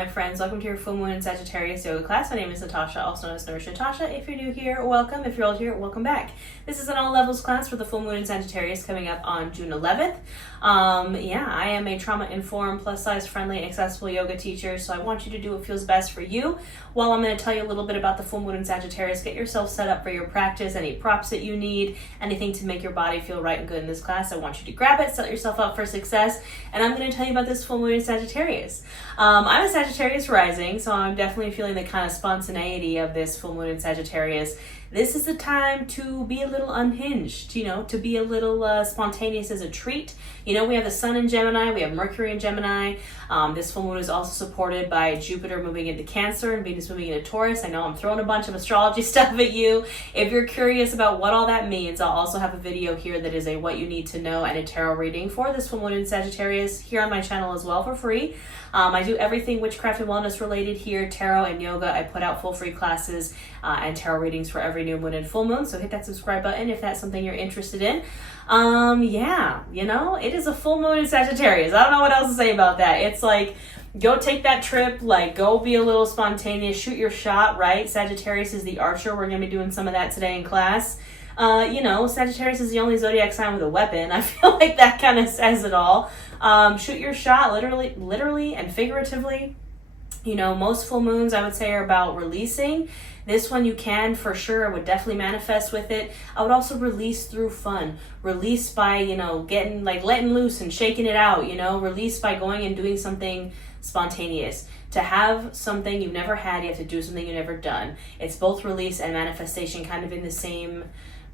my friends. Welcome to your full moon in Sagittarius yoga class. My name is Natasha, also known as Nourish Natasha. If you're new here, welcome. If you're old here, welcome back. This is an all levels class for the full moon in Sagittarius coming up on June 11th. I am a trauma-informed, plus-size friendly, accessible yoga teacher, so I want you to do what feels best for you. While I'm going to tell you a little bit about the full moon in Sagittarius, get yourself set up for your practice, any props that you need, anything to make your body feel right and good in this class. I want you to grab it, set yourself up for success, and I'm going to tell you about this full moon in Sagittarius. I'm a Sagittarius rising, so I'm definitely feeling the kind of spontaneity of this full moon in Sagittarius. This is the time to be a little unhinged, to be a little spontaneous as a treat. We have the sun in Gemini, we have Mercury in Gemini. This full moon is also supported by Jupiter moving into Cancer and Venus moving into Taurus. I know I'm throwing a bunch of astrology stuff at you. If you're curious about what all that means, I'll also have a video here that is a what you need to know and a tarot reading for this full moon in Sagittarius here on my channel as well for free. I do everything witchcraft and wellness related here, tarot and yoga. I put out full free classes and tarot readings for every new moon and full moon. So hit that subscribe button if that's something you're interested in. It is a full moon in Sagittarius. I don't know what else to say about that. It's like, go take that trip, go be a little spontaneous, shoot your shot, right? Sagittarius is the archer. We're going to be doing some of that today in class. Sagittarius is the only zodiac sign with a weapon. I feel like that kind of says it all. Shoot your shot, literally and figuratively. Most full moons I would say are about releasing. This one you can for sure. I would definitely manifest with it. I would also release through fun. Release by, getting letting loose and shaking it out, release by going and doing something spontaneous. To have something you've never had, you have to do something you've never done. It's both release and manifestation kind of in the same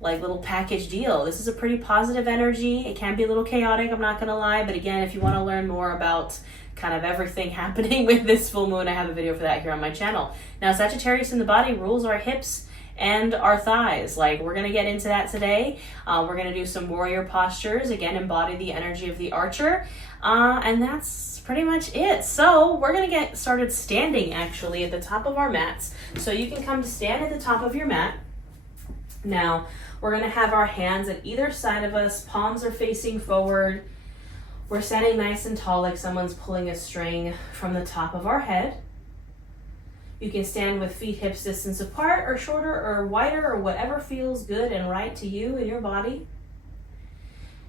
little package deal. This is a pretty positive energy. It can be a little chaotic, I'm not gonna lie, but again, if you want to learn more about kind of everything happening with this full moon, I have a video for that here on my channel. Now, Sagittarius in the body rules our hips and our thighs. We're gonna get into that today. We're gonna do some warrior postures, again, embody the energy of the archer, and that's pretty much it. So we're gonna get started standing actually at the top of our mats. So you can come to stand at the top of your mat. Now, we're going to have our hands at either side of us. Palms are facing forward. We're standing nice and tall like someone's pulling a string from the top of our head. You can stand with feet hips distance apart or shorter or wider or whatever feels good and right to you and your body.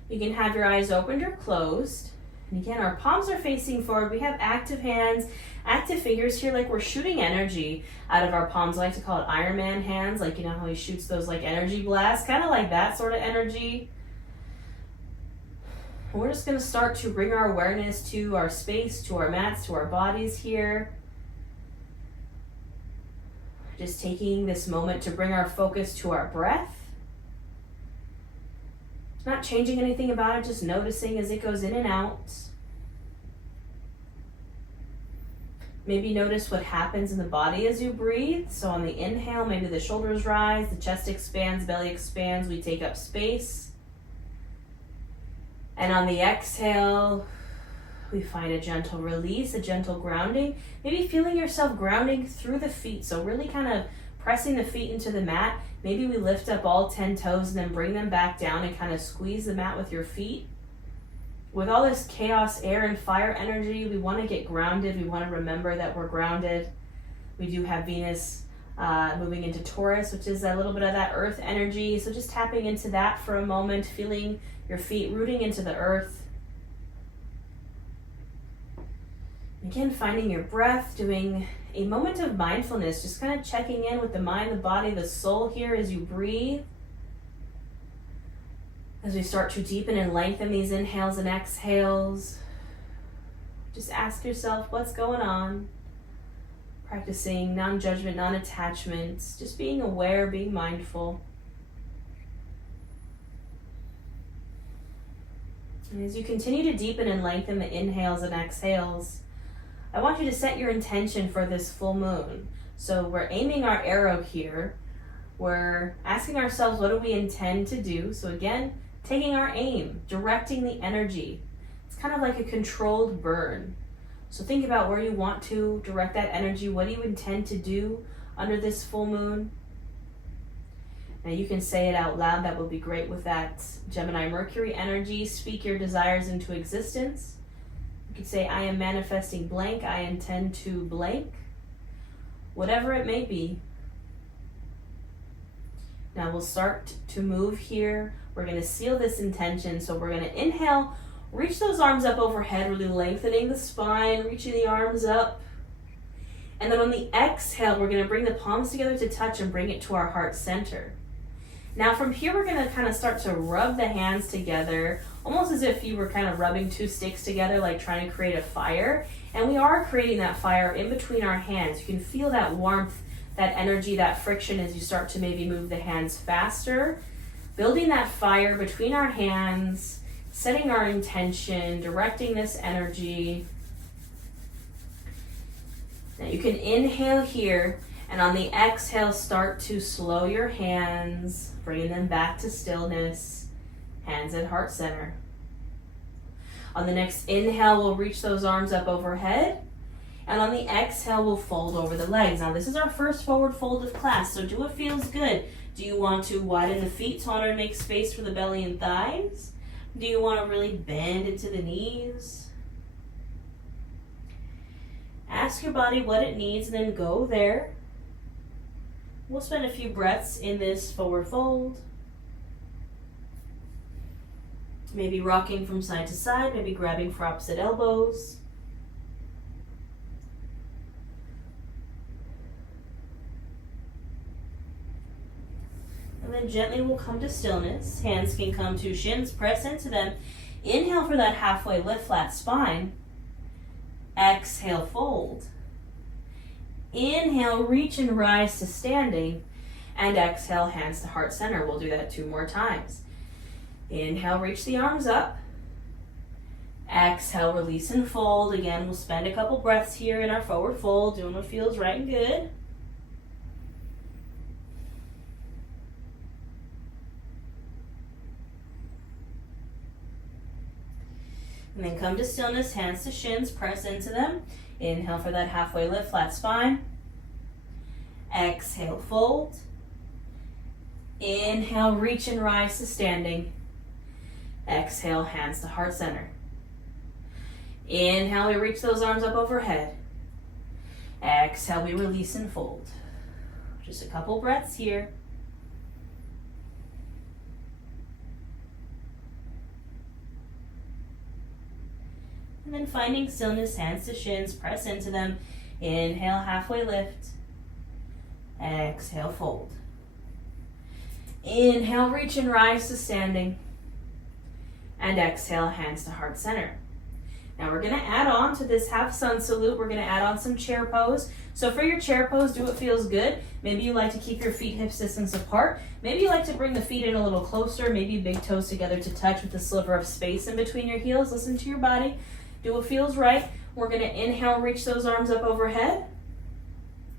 You can have your eyes opened or closed. And again, our palms are facing forward. We have active hands, active fingers here, like we're shooting energy out of our palms. I like to call it Iron Man hands, how he shoots those energy blasts, kind of like that sort of energy. We're just going to start to bring our awareness to our space, to our mats, to our bodies here. Just taking this moment to bring our focus to our breath. Not changing anything about it, just noticing as it goes in and out. Maybe notice what happens in the body as you breathe. So on the inhale, maybe the shoulders rise, the chest expands, belly expands, we take up space. And on the exhale, we find a gentle release, a gentle grounding. Maybe feeling yourself grounding through the feet. So really kind of pressing the feet into the mat. Maybe we lift up all 10 toes and then bring them back down and kind of squeeze the mat with your feet. With all this chaos, air, and fire energy, we want to get grounded. We want to remember that we're grounded. We do have Venus moving into Taurus, which is a little bit of that earth energy. So just tapping into that for a moment, feeling your feet rooting into the earth. Again, finding your breath, doing a moment of mindfulness, just kind of checking in with the mind, the body, the soul here as you breathe. As we start to deepen and lengthen these inhales and exhales, just ask yourself what's going on. Practicing non-judgment, non-attachment, just being aware, being mindful. And as you continue to deepen and lengthen the inhales and exhales, I want you to set your intention for this full moon. So we're aiming our arrow here. We're asking ourselves, what do we intend to do? So again, taking our aim, directing the energy. It's kind of like a controlled burn. So think about where you want to direct that energy. What do you intend to do under this full moon? Now you can say it out loud. That would be great with that Gemini Mercury energy. Speak your desires into existence. You You could say, I am manifesting blank, I intend to blank, whatever it may be. Now we'll start to move here. We're going to seal this intention. So we're going to inhale, reach those arms up overhead, really lengthening the spine, reaching the arms up. And then on the exhale, we're going to bring the palms together to touch and bring it to our heart center. Now from here, we're going to kind of start to rub the hands together, almost as if you were kind of rubbing two sticks together, like trying to create a fire. And we are creating that fire in between our hands. You can feel that warmth, that energy, that friction as you start to maybe move the hands faster. Building that fire between our hands, setting our intention, directing this energy. Now you can inhale here, and on the exhale, start to slow your hands, bringing them back to stillness, hands at heart center. On the next inhale, we'll reach those arms up overhead, and on the exhale, we'll fold over the legs. Now this is our first forward fold of class, so do what feels good. Do you want to widen the feet to honor and make space for the belly and thighs? Do you want to really bend into the knees? Ask your body what it needs and then go there. We'll spend a few breaths in this forward fold. Maybe rocking from side to side, maybe grabbing for opposite elbows. And then gently we'll come to stillness. Hands can come to shins, press into them. Inhale for that halfway lift, flat spine. Exhale, fold. Inhale, reach and rise to standing. And exhale, hands to heart center. We'll do that 2 more times. Inhale, reach the arms up. Exhale, release and fold. Again, we'll spend a couple breaths here in our forward fold, doing what feels right and good. And then come to stillness, hands to shins, press into them. Inhale for that halfway lift, flat spine. Exhale, fold. Inhale, reach and rise to standing. Exhale, hands to heart center. Inhale, we reach those arms up overhead. Exhale, we release and fold. Just a couple breaths here. And then finding stillness, hands to shins, press into them. Inhale, halfway lift. Exhale, fold. Inhale, reach and rise to standing. And exhale, hands to heart center. Now we're gonna add on to this half sun salute, we're gonna add on some chair pose. So for your chair pose, do what feels good. Maybe you like to keep your feet hips distance apart. Maybe you like to bring the feet in a little closer, maybe big toes together to touch with a sliver of space in between your heels. Listen to your body. Do what feels right. We're going to inhale, reach those arms up overhead.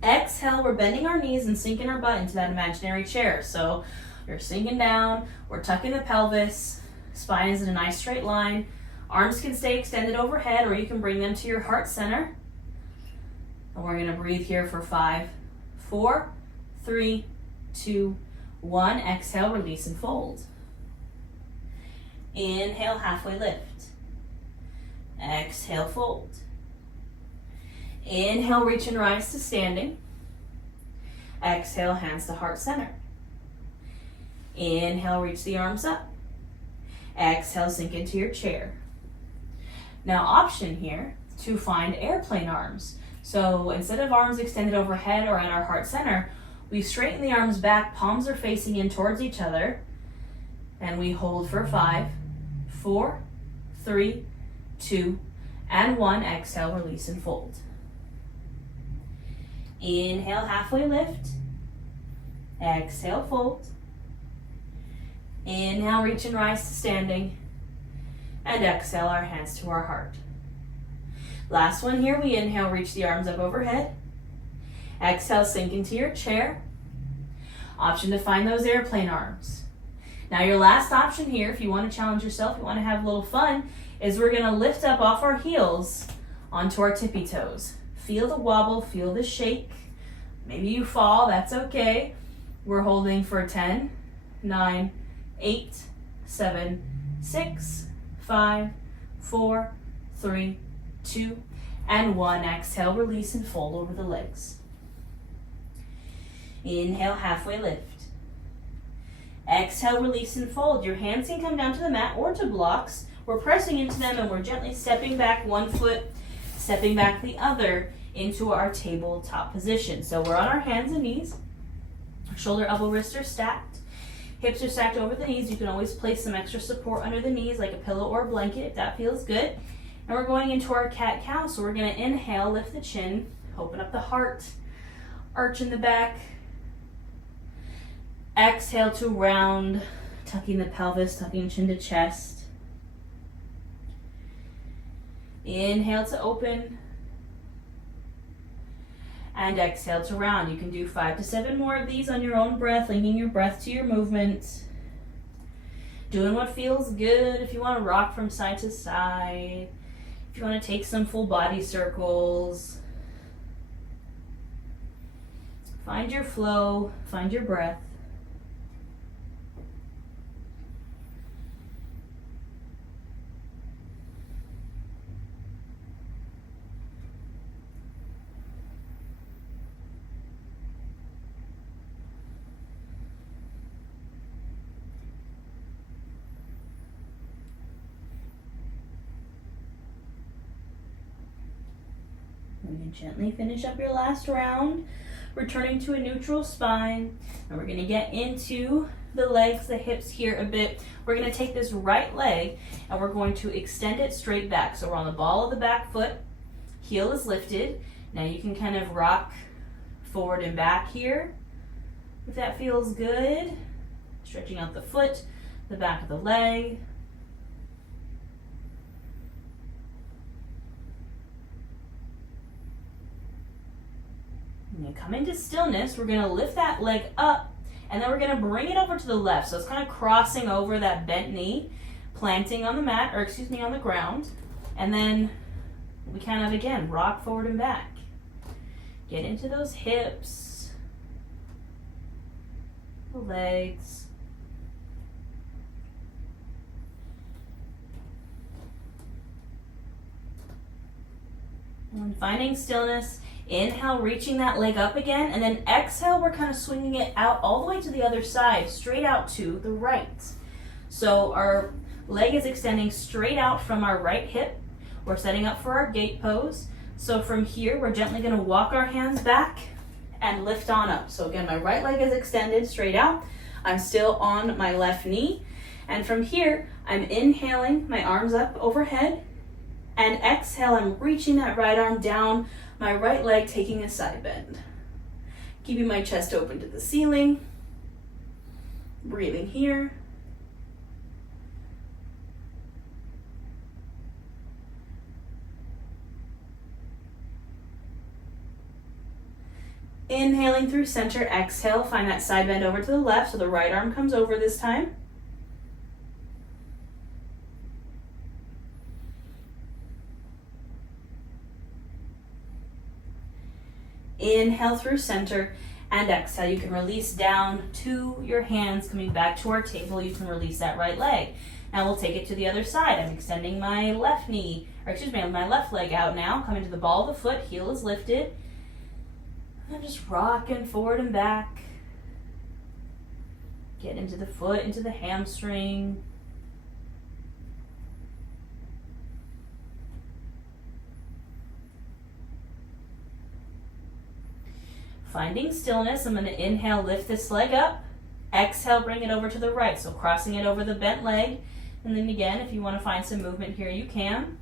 Exhale, we're bending our knees and sinking our butt into that imaginary chair. So you're sinking down, we're tucking the pelvis, spine is in a nice straight line. Arms can stay extended overhead, or you can bring them to your heart center. And we're going to breathe here for 5, 4, 3, 2, 1. Exhale, release and fold. Inhale, halfway lift. Exhale, fold. Inhale, reach and rise to standing. Exhale, hands to heart center. Inhale, reach the arms up. Exhale, sink into your chair. Now, option here to find airplane arms. So instead of arms extended overhead or at our heart center, we straighten the arms back, palms are facing in towards each other, and we hold for 5, 4, 3, 2, and 1. Exhale, release and fold. Inhale, halfway lift. Exhale, fold. Inhale, reach and rise to standing. And exhale, our hands to our heart. Last one here, we inhale, reach the arms up overhead. Exhale, sink into your chair. Option to find those airplane arms. Now your last option here, if you want to challenge yourself, you want to have a little fun, is we're going to lift up off our heels onto our tippy toes. Feel the wobble, feel the shake. Maybe you fall, that's okay. We're holding for 10, 9, 8, 7, 6, 5, 4, 3, 2, and 1. Exhale, release and fold over the legs. Inhale, halfway lift. Exhale, release and fold. Your hands can come down to the mat or to blocks. We're pressing into them and we're gently stepping back one foot, stepping back the other into our tabletop position. So we're on our hands and knees. Shoulder, elbow, wrists are stacked. Hips are stacked over the knees. You can always place some extra support under the knees like a pillow or a blanket if that feels good. And we're going into our cat-cow. So we're going to inhale, lift the chin, open up the heart, arch in the back. Exhale to round, tucking the pelvis, tucking chin to chest. Inhale to open. And exhale to round. You can do 5 to 7 more of these on your own breath, linking your breath to your movement. Doing what feels good. If you want to rock from side to side. If you want to take some full body circles. Find your flow, find your breath. And gently finish up your last round, returning to a neutral spine. And we're going to get into the legs, the hips here a bit. We're going to take this right leg and we're going to extend it straight back. So we're on the ball of the back foot, heel is lifted. Now you can kind of rock forward and back here if that feels good. Stretching out the foot, the back of the leg. And come into stillness. We're going to lift that leg up and then we're going to bring it over to the left. So it's kind of crossing over that bent knee, planting on the mat, or excuse me, on the ground. And then we kind of, again, rock forward and back. Get into those hips, the legs. And finding stillness. Inhale, reaching that leg up again, and then exhale, we're kind of swinging it out all the way to the other side, straight out to the right. So our leg is extending straight out from our right hip. We're setting up for our gate pose. So from here, we're gently going to walk our hands back and lift on up. So again, my right leg is extended straight out. I'm still on my left knee. And from here, I'm inhaling, my arms up overhead, and exhale, I'm reaching that right arm down, my right leg taking a side bend. Keeping my chest open to the ceiling. Breathing here. Inhaling through center, exhale, find that side bend over to the left so the right arm comes over this time. Inhale through center and exhale. You can release down to your hands, coming back to our table. You can release that right leg. Now we'll take it to the other side. I'm extending my left knee, or excuse me, my left leg out now. Coming to the ball of the foot, heel is lifted. And just rocking forward and back. Get into the foot, into the hamstring. Finding stillness, I'm going to inhale, lift this leg up. Exhale, bring it over to the right. So crossing it over the bent leg. And then again, if you want to find some movement here, you can.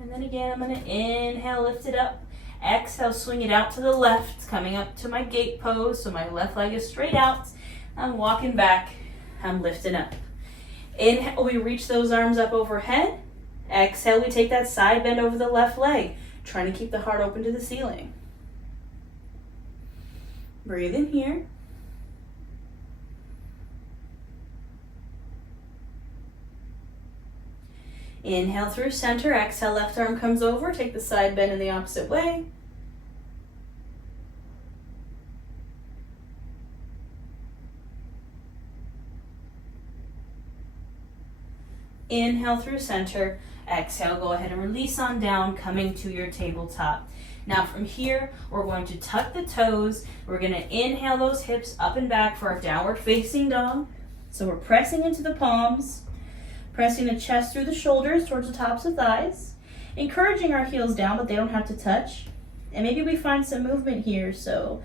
And then again, I'm going to inhale, lift it up. Exhale, swing it out to the left, coming up to my gate pose. So my left leg is straight out. I'm walking back. I'm lifting up. Inhale, we reach those arms up overhead. Exhale, we take that side bend over the left leg, trying to keep the heart open to the ceiling. Breathe in here. Inhale through center, exhale, left arm comes over, take the side bend in the opposite way. Inhale through center. Exhale, go ahead and release on down, coming to your tabletop. Now from here, we're going to tuck the toes. We're going to inhale those hips up and back for our downward facing dog. So we're pressing into the palms, pressing the chest through the shoulders towards the tops of thighs, encouraging our heels down, but they don't have to touch. And maybe we find some movement here. So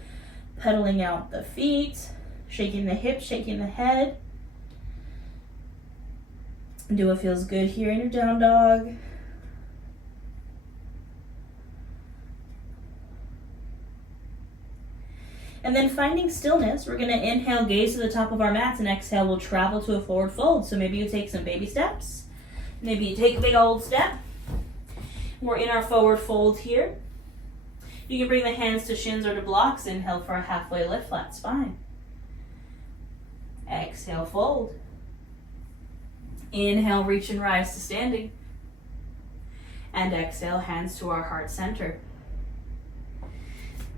pedaling out the feet, shaking the hips, shaking the head. Do what feels good here in your down dog. And then finding stillness, we're going to inhale, gaze to the top of our mats, and exhale, we'll travel to a forward fold. So maybe you take some baby steps. Maybe you take a big old step. We're in our forward fold here. You can bring the hands to shins or to blocks. Inhale for a halfway lift, flat spine. Exhale, fold. Inhale, reach and rise to standing. And exhale, hands to our heart center.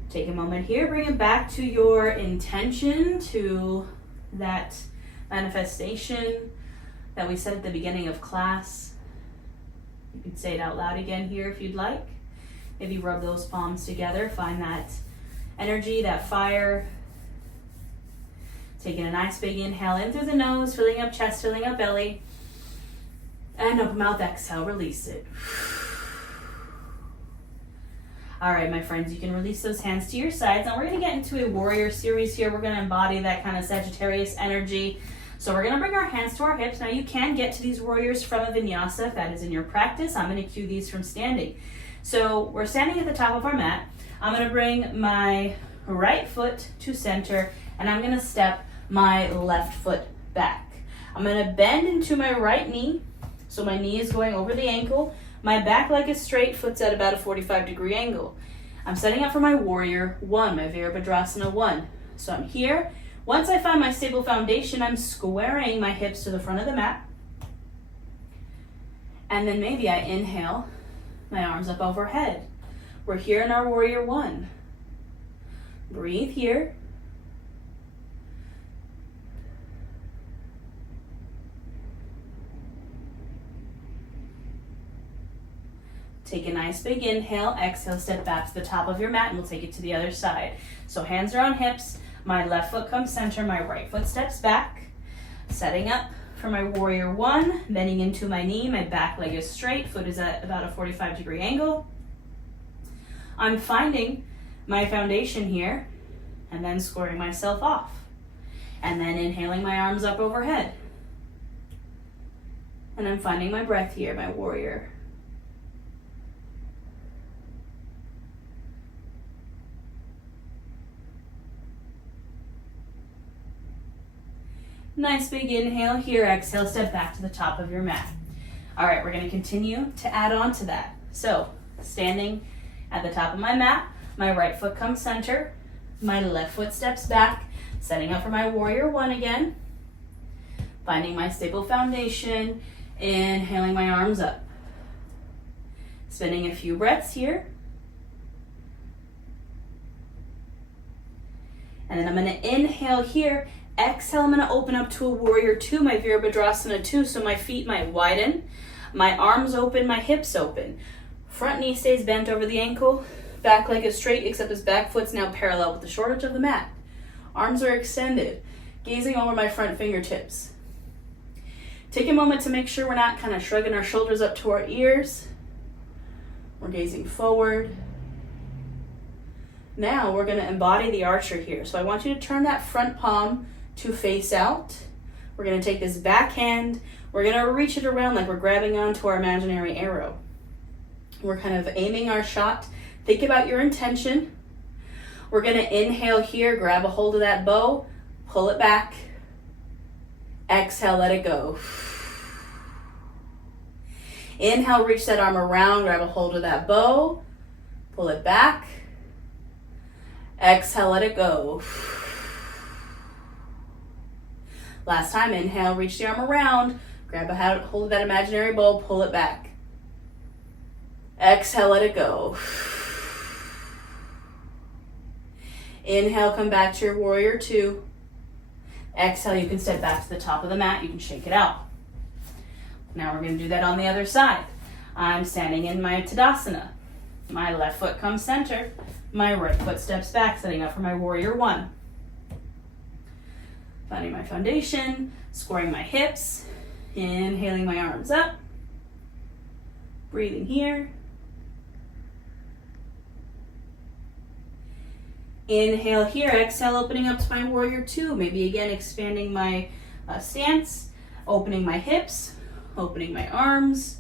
Take a moment here, bring it back to your intention, to that manifestation that we said at the beginning of class. You can say it out loud again here if you'd like. Maybe rub those palms together, find that energy, that fire. Taking a nice big inhale in through the nose, filling up chest, filling up belly. And open mouth, exhale, release it. All right, my friends, you can release those hands to your sides. Now we're gonna get into a warrior series here. We're gonna embody that kind of Sagittarius energy. So we're gonna bring our hands to our hips. Now you can get to these warriors from a vinyasa if that is in your practice. I'm gonna cue these from standing. So we're standing at the top of our mat. I'm gonna bring my right foot to center and I'm gonna step my left foot back. I'm gonna bend into my right knee. So my knee is going over the ankle. My back leg is straight, foot's at about a 45-degree angle. I'm setting up for my warrior one, my Virabhadrasana 1. So I'm here. Once I find my stable foundation, I'm squaring my hips to the front of the mat. And then maybe I inhale, my arms up overhead. We're here in our warrior one. Breathe here. Take a nice big inhale, exhale, step back to the top of your mat and we'll take it to the other side. So hands are on hips, my left foot comes center, my right foot steps back. Setting up for my warrior one, bending into my knee, my back leg is straight, foot is at about a 45-degree angle. I'm finding my foundation here and then squaring myself off. And then inhaling my arms up overhead. And I'm finding my breath here, my warrior. Nice big inhale here, exhale, step back to the top of your mat. All right, we're gonna continue to add on to that. So, standing at the top of my mat, my right foot comes center, my left foot steps back, setting up for my warrior one again, finding my stable foundation, inhaling my arms up. Spending a few breaths here. And then I'm gonna inhale here. Exhale, I'm gonna open up to a warrior two, my Virabhadrasana 2, so my feet might widen, my arms open, my hips open. Front knee stays bent over the ankle, back leg is straight, except his back foot's now parallel with the short edge of the mat. Arms are extended, gazing over my front fingertips. Take a moment to make sure we're not kind of shrugging our shoulders up to our ears. We're gazing forward. Now we're gonna embody the archer here. So I want you to turn that front palm to face out. We're gonna take this back hand, we're gonna reach it around like we're grabbing onto our imaginary arrow. We're kind of aiming our shot. Think about your intention. We're gonna inhale here, grab a hold of that bow, pull it back. Exhale, let it go. Inhale, reach that arm around, grab a hold of that bow, pull it back. Exhale, let it go. Last time, inhale, reach the arm around, grab a hold of that imaginary bow, pull it back. Exhale, let it go. Inhale, come back to your warrior two. Exhale, you can step back to the top of the mat, you can shake it out. Now we're going to do that on the other side. I'm standing in my Tadasana. My left foot comes center. My right foot steps back, setting up for my warrior one. Finding my foundation, squaring my hips, inhaling my arms up. Breathing here. Inhale here, exhale, opening up to my warrior two. Maybe again expanding my stance, opening my hips, opening my arms,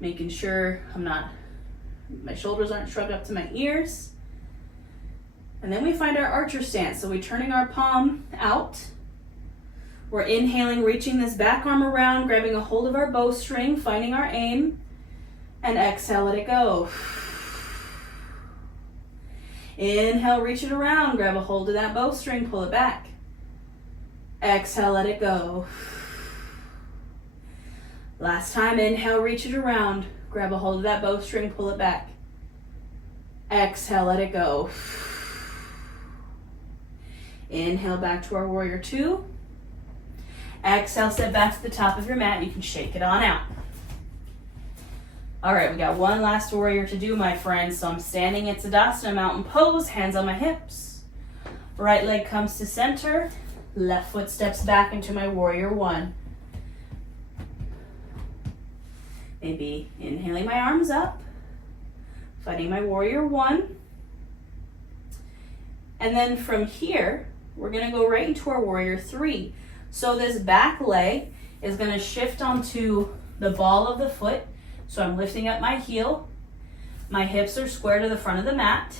making sure my shoulders aren't shrugged up to my ears. And then we find our archer stance. So we're turning our palm out. We're inhaling, reaching this back arm around, grabbing a hold of our bowstring, finding our aim, and exhale, let it go. Inhale, reach it around, grab a hold of that bowstring, pull it back. Exhale, let it go. Last time, inhale, reach it around, grab a hold of that bowstring, pull it back. Exhale, let it go. Inhale, back to our warrior two. Exhale, step back to the top of your mat. You can shake it on out. All right, we got one last warrior to do, my friends. So I'm standing in Tadasana, mountain pose, hands on my hips. Right leg comes to center. Left foot steps back into my warrior one. Maybe inhaling my arms up, finding my warrior one. And then from here, we're gonna go right into our warrior three. So this back leg is gonna shift onto the ball of the foot. So I'm lifting up my heel. My hips are square to the front of the mat.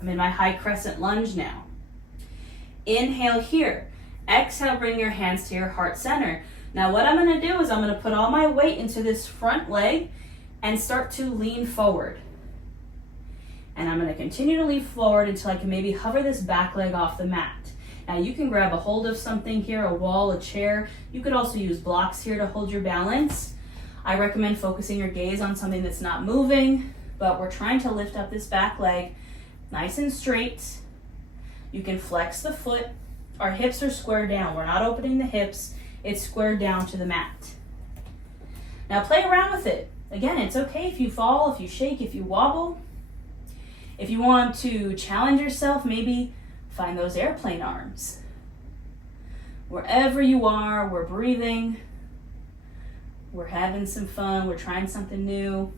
I'm in my high crescent lunge now. Inhale here. Exhale, bring your hands to your heart center. Now what I'm gonna do is I'm gonna put all my weight into this front leg and start to lean forward. And I'm gonna continue to lean forward until I can maybe hover this back leg off the mat. Now you can grab a hold of something here, a wall, a chair. You could also use blocks here to hold your balance. I recommend focusing your gaze on something that's not moving, but we're trying to lift up this back leg nice and straight. You can flex the foot. Our hips are squared down. We're not opening the hips. It's squared down to the mat. Now play around with it. Again, it's okay if you fall, if you shake, if you wobble. If you want to challenge yourself, maybe find those airplane arms. Wherever you are, we're breathing. We're having some fun. We're trying something new.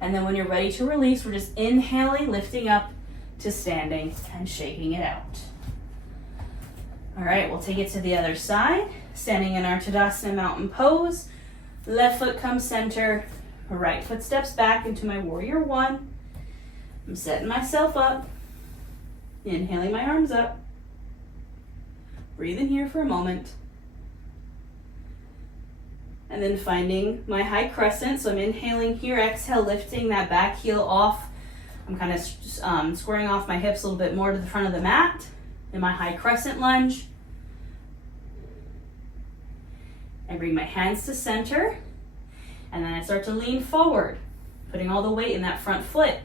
And then when you're ready to release, we're just inhaling, lifting up to standing and shaking it out. All right, we'll take it to the other side. Standing in our Tadasana mountain pose. Left foot comes center. Right foot steps back into my warrior one. I'm setting myself up. Inhaling my arms up. Breathe in here for a moment. And then finding my high crescent. So I'm inhaling here, exhale, lifting that back heel off. I'm kind of squaring off my hips a little bit more to the front of the mat in my high crescent lunge. I bring my hands to center, and then I start to lean forward, putting all the weight in that front foot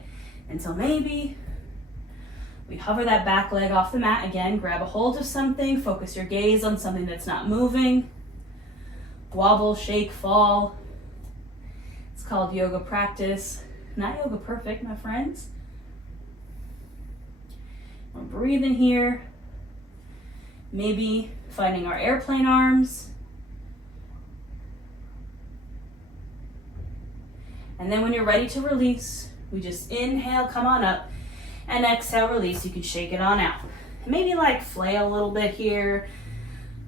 until maybe we hover that back leg off the mat again, grab a hold of something, focus your gaze on something that's not moving. Wobble, shake, fall. It's called yoga practice. Not yoga perfect, my friends. We're breathing here. Maybe finding our airplane arms. And then when you're ready to release, we just inhale, come on up, and exhale, release. You can shake it on out. Maybe like flail a little bit here.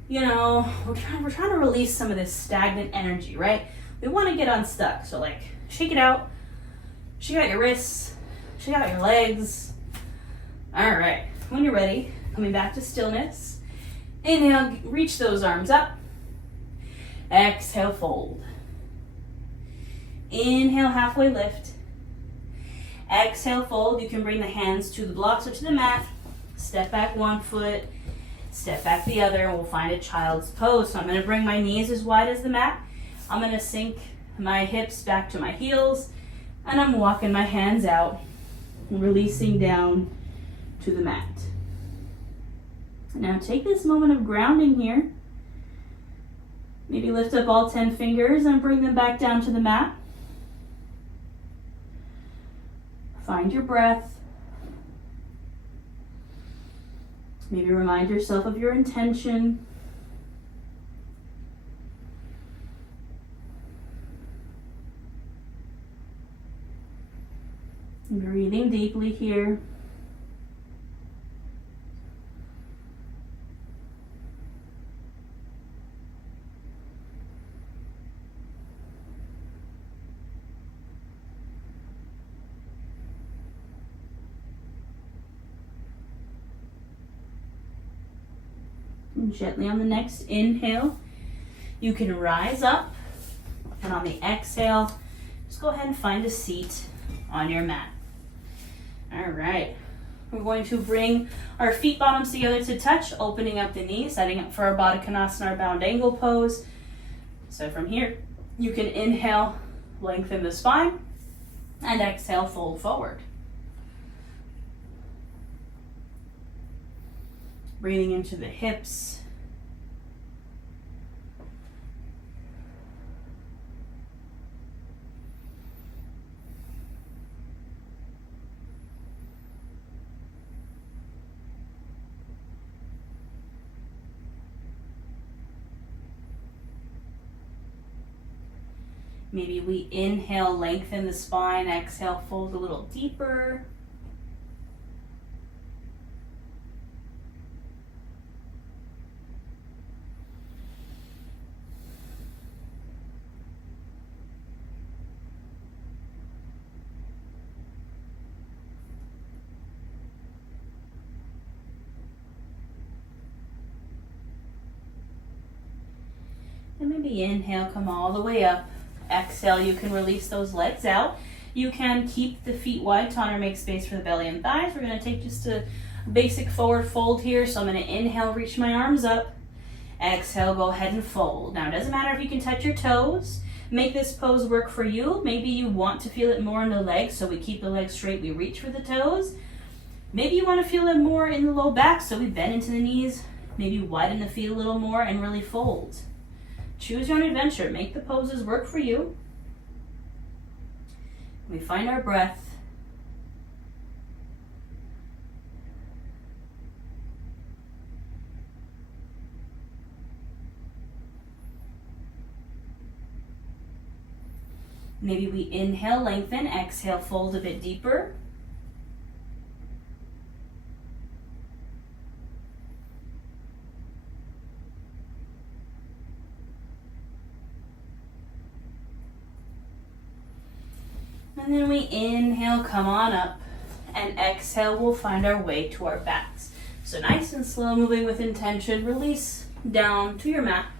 You know, we're trying to release some of this stagnant energy, right? We want to get unstuck. So like, shake it out. Shake out your wrists. Shake out your legs. All right. When you're ready, coming back to stillness. Inhale, reach those arms up. Exhale, fold. Inhale, halfway lift. Exhale, fold. You can bring the hands to the blocks or to the mat. Step back one foot. Step back the other, and we'll find a child's pose. So I'm going to bring my knees as wide as the mat. I'm going to sink my hips back to my heels, and I'm walking my hands out, releasing down to the mat. Now take this moment of grounding here. Maybe lift up all 10 fingers and bring them back down to the mat. Find your breath. Maybe remind yourself of your intention. Breathing deeply here. And gently on the next inhale, you can rise up, and on the exhale, just go ahead and find a seat on your mat. All right, we're going to bring our feet bottoms together to touch, opening up the knees, setting up for our Baddha Konasana, our bound angle pose. So from here, you can inhale, lengthen the spine, and exhale, fold forward. Breathing into the hips. Maybe we inhale, lengthen the spine, exhale, fold a little deeper. And maybe inhale, come all the way up. Exhale, you can release those legs out. You can keep the feet wide to honor, make space for the belly and thighs. We're going to take just a basic forward fold here. So I'm going to inhale, reach my arms up. Exhale, go ahead and fold. Now, it doesn't matter if you can touch your toes. Make this pose work for you. Maybe you want to feel it more in the legs, so we keep the legs straight, we reach for the toes. Maybe you want to feel it more in the low back, so we bend into the knees. Maybe widen the feet a little more and really fold. Choose your own adventure. Make the poses work for you. We find our breath. Maybe we inhale, lengthen, exhale, fold a bit deeper. And then we inhale, come on up, and exhale, we'll find our way to our backs. So nice and slow, moving with intention, release down to your mat.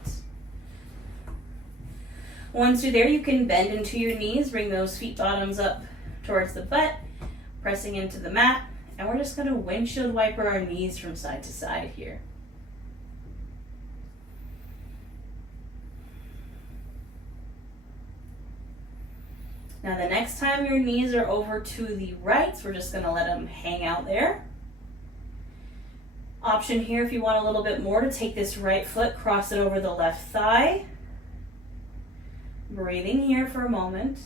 Once you're there, you can bend into your knees, bring those feet bottoms up towards the butt, pressing into the mat, and we're just gonna windshield wiper our knees from side to side here. Now the next time your knees are over to the right, so we're just gonna let them hang out there. Option here, if you want a little bit more, to take this right foot, cross it over the left thigh. Breathing here for a moment.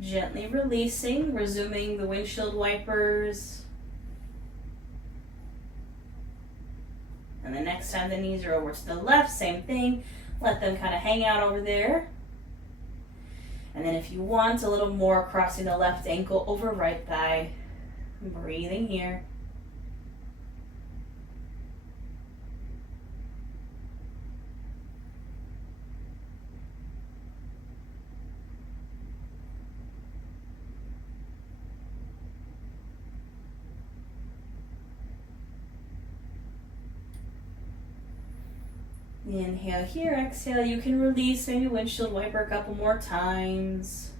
Gently releasing, resuming the windshield wipers. And the next time the knees are over to the left, same thing. Let them kind of hang out over there. And then if you want a little more, crossing the left ankle over right thigh. Breathing here. Inhale here, exhale, you can release, maybe windshield wiper a couple more times.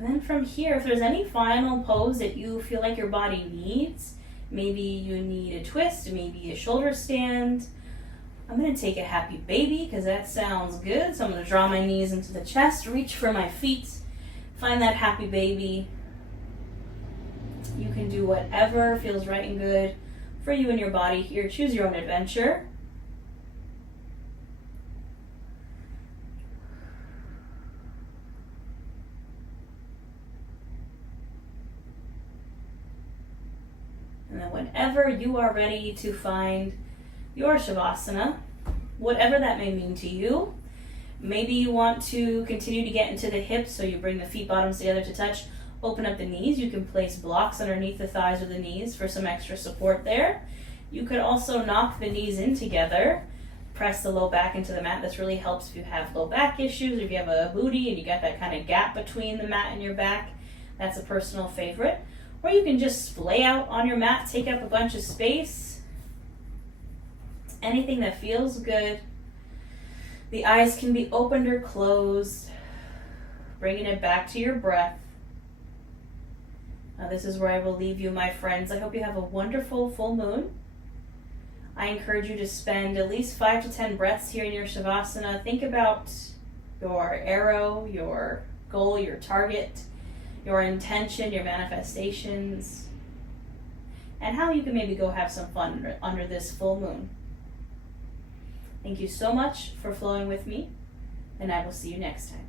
And then from here, if there's any final pose that you feel like your body needs, maybe you need a twist, maybe a shoulder stand. I'm going to take a happy baby because that sounds good. So I'm going to draw my knees into the chest, reach for my feet, find that happy baby. You can do whatever feels right and good for you and your body here. Choose your own adventure. And then whenever you are ready to find your shavasana, whatever that may mean to you, maybe you want to continue to get into the hips, so you bring the feet bottoms together to touch, open up the knees. You can place blocks underneath the thighs or the knees for some extra support there. You could also knock the knees in together, press the low back into the mat. This really helps if you have low back issues, or if you have a booty and you got that kind of gap between the mat and your back. That's a personal favorite. Or you can just splay out on your mat, take up a bunch of space. Anything that feels good. The eyes can be opened or closed, bringing it back to your breath. Now this is where I will leave you, my friends. I hope you have a wonderful full moon. I encourage you to spend at least 5 to 10 breaths here in your shavasana. Think about your arrow, your goal, your target, your intention, your manifestations, and how you can maybe go have some fun under this full moon. Thank you so much for flowing with me, and I will see you next time.